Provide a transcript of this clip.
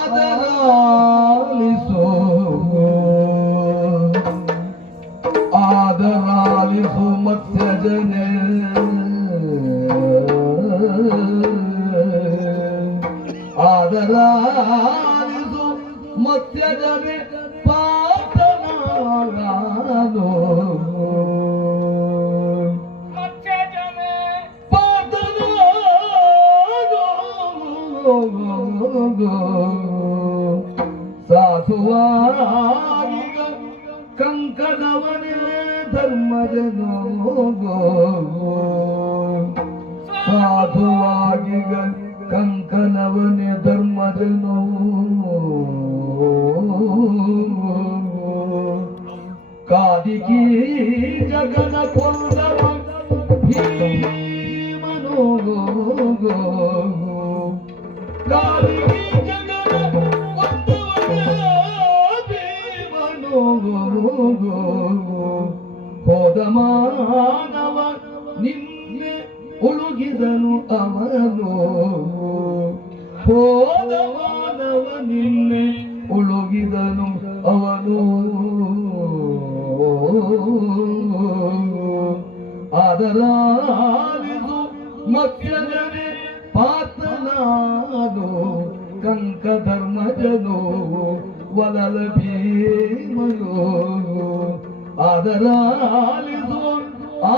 ಆದರಾಲಿಸೋ ಆದರಾಲಿಸು ಮತ್ಸ್ಯ ಜನೆ ಆದರಾಲಿಸು ಪಾತನಾಗಾನು ಸಾಧುವಾಗೀಗ ಕಂಕಣವನೇ ಧರ್ಮಜನೋ. ಸಾಧುವಾಗೀಗ ಕಂಕಣವನೇ ಧರ್ಮಜನೋ. ಕಾದಿಕಿ ಜಗನ ಕೊಂದವ ಭೀಮನೋ ಹೋದ ಮಾನವ ನಿನ್ನೆ ಉಳುಗಿದನು ಅವನು. ಹೋದ ಮಾನವ ಉಳುಗಿದನು ಅವನು. ಅದರಾಲಿದು ಮತ್ಸ್ಯಜನೆ పాతనాదో కంక ధర్మజనో వలల భీమయో ఆదరాలిదో ఆ